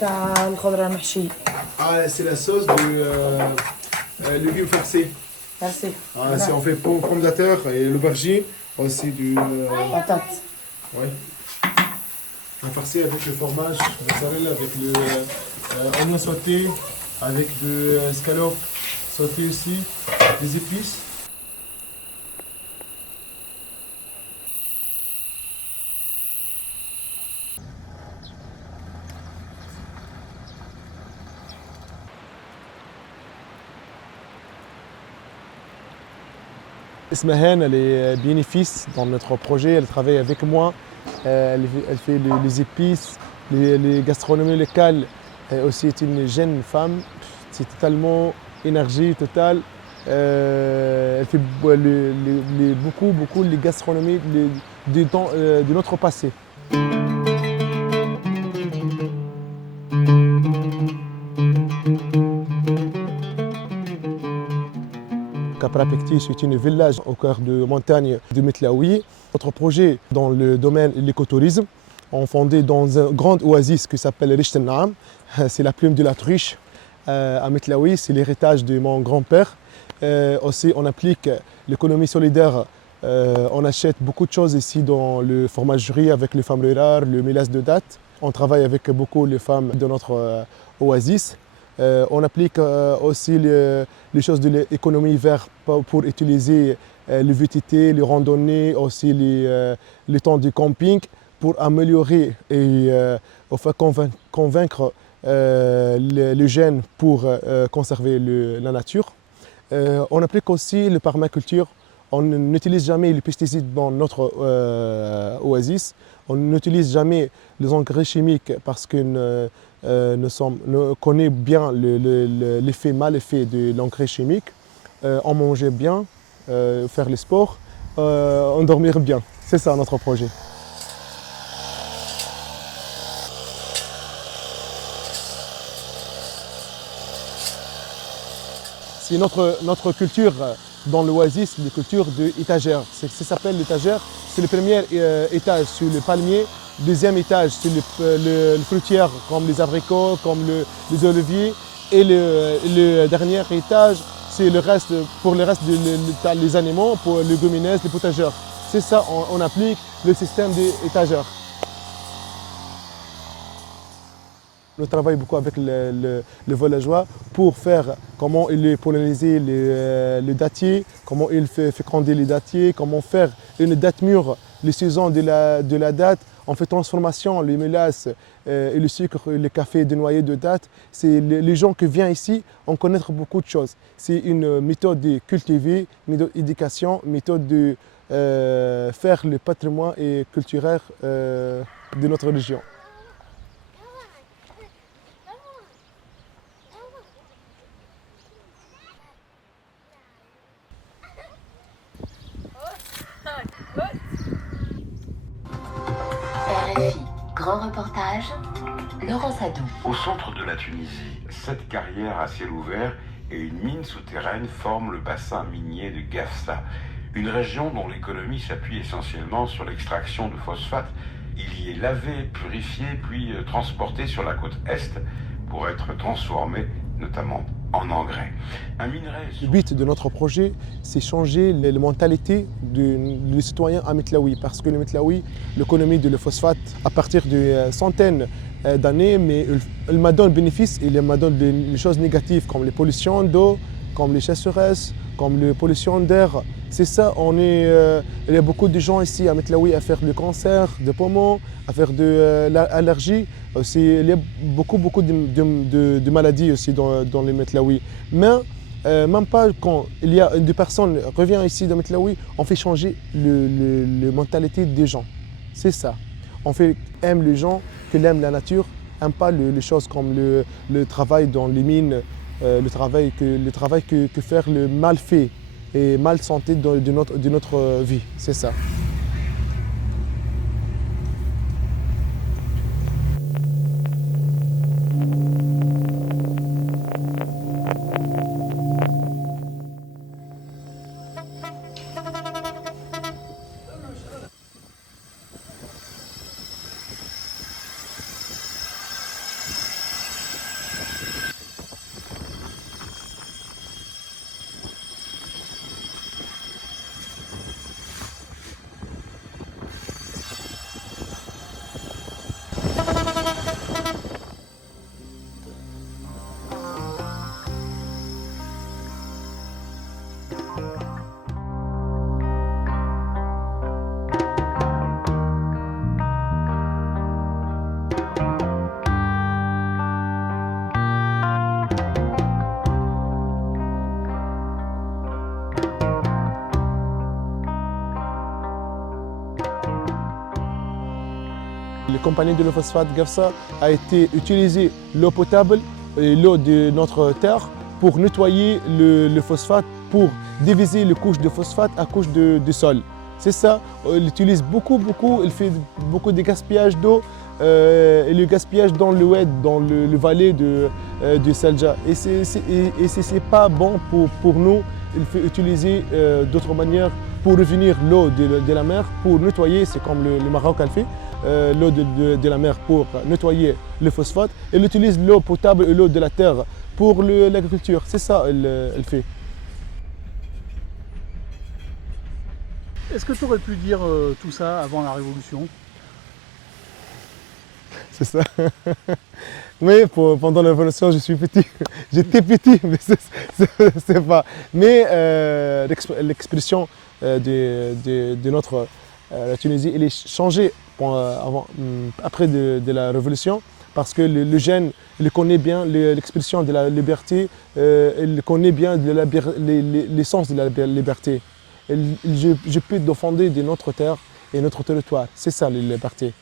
تاع الخضره المحشيه. Ah, c'est la sauce de légumes farcis. Merci. Ah, si on fait pomme de terre et l'aubergine, aussi du. Patate. Ouais. Un farci avec le fromage, mozzarella, avec le oignon sauté, avec de scalope sauté aussi, des épices. Ismahen, elle est bénéfice dans notre projet, elle travaille avec moi, elle fait les épices, les gastronomies locales. Elle aussi est une jeune femme, c'est totalement énergie totale. Elle fait beaucoup les gastronomies de notre passé. Kaprapekti, c'est un village au cœur de montagne de Metlaoui. Notre projet dans le domaine de l'écotourisme, on fondé dans une grande oasis qui s'appelle Risht Naam. C'est la plume de la truche à Metlaoui, c'est l'héritage de mon grand-père. Aussi, on applique l'économie solidaire. On achète beaucoup de choses ici dans le fromagerie avec les femmes rurales, le mélasse de date. On travaille avec beaucoup les femmes de notre oasis. On applique aussi les choses de l'économie verte pour utiliser les VTT, les randonnées, aussi les temps de camping pour améliorer et convaincre les jeunes pour conserver la nature. On applique aussi le permaculture. On n'utilise jamais les pesticides dans notre oasis. On n'utilise jamais les engrais chimiques parce que nous connaissons bien l'effet mal effet de l'engrais chimique. On mangeait bien, faire le sport, on dormir bien. C'est ça notre projet. C'est notre culture dans l'oasis, la culture de étagère. Ça s'appelle l'étagère. C'est le premier étage sur le palmier, deuxième étage sur le fruitière comme les abricots, comme les oliviers. Et le dernier étage, c'est le reste, pour le reste des animaux, pour les légumineuses, les potagères. C'est ça, on applique le système d'étagère. On travaille beaucoup avec le villageois pour faire comment il polliniser les dattiers, comment il fait féconder les dattiers, comment faire une date mûre, les saisons de la date. On fait transformation, les mélasses, et le sucre, le café de noyer de date. C'est les gens qui viennent ici, on connaît beaucoup de choses. C'est une méthode de cultiver, méthode d'éducation, méthode de faire le patrimoine et culturel de notre région. RFI, grand reportage, Laurent Sadou. Au centre de la Tunisie, 7 carrières à ciel ouvert et une mine souterraine forment le bassin minier de Gafsa, une région dont l'économie s'appuie essentiellement sur l'extraction de phosphate. Il y est lavé, purifié, puis transporté sur la côte est pour être transformé, notamment en engrais. Un minerai... Le but de notre projet, c'est changer la mentalité des citoyens à Metlaoui. Parce que le Metlaoui, l'économie de le phosphate, à partir de centaines d'années, mais il m'a donné bénéfice et il m'a donné des choses négatives comme les pollutions d'eau, comme les chasseresses, comme les pollutions d'air. C'est ça, il y a beaucoup de gens ici à Metlaoui à faire du cancer, des poumons, à faire de l'allergie. Il y a beaucoup de maladies aussi dans les Metlaoui. Mais même pas quand il y a des personnes qui reviennent ici dans Metlaoui, on fait changer la mentalité des gens. C'est ça. On aime les gens, qu'ils aiment la nature, n'aiment pas les choses comme le travail dans les mines, le travail que faire le mal fait et mal santé de notre vie. C'est ça. la compagnie de l'eau phosphate GAFSA a été utiliser l'eau potable et l'eau de notre terre pour nettoyer le phosphate, pour diviser les couches de phosphate à couches de sol. C'est ça, il utilise beaucoup, il fait beaucoup de gaspillage d'eau et le gaspillage dans le oued, dans le vallée de Salja. Et c'est pas bon pour nous. Il faut utiliser d'autres manières pour revenir l'eau de la mer, pour nettoyer, c'est comme le Maroc a fait, l'eau de la mer pour nettoyer le phosphate. Il utilise l'eau potable et l'eau de la terre pour l'agriculture. C'est ça elle fait. Est-ce que tu aurais pu dire tout ça avant la Révolution? C'est ça. Mais pendant la Révolution, je suis petit. J'étais petit, mais c'est pas. Mais l'expression de notre la Tunisie, elle est changée après de la Révolution, parce que le jeune, il connaît bien l'expression de la liberté, il connaît bien l'essence de la liberté. Je peux défendre de notre terre et notre territoire. C'est ça la liberté.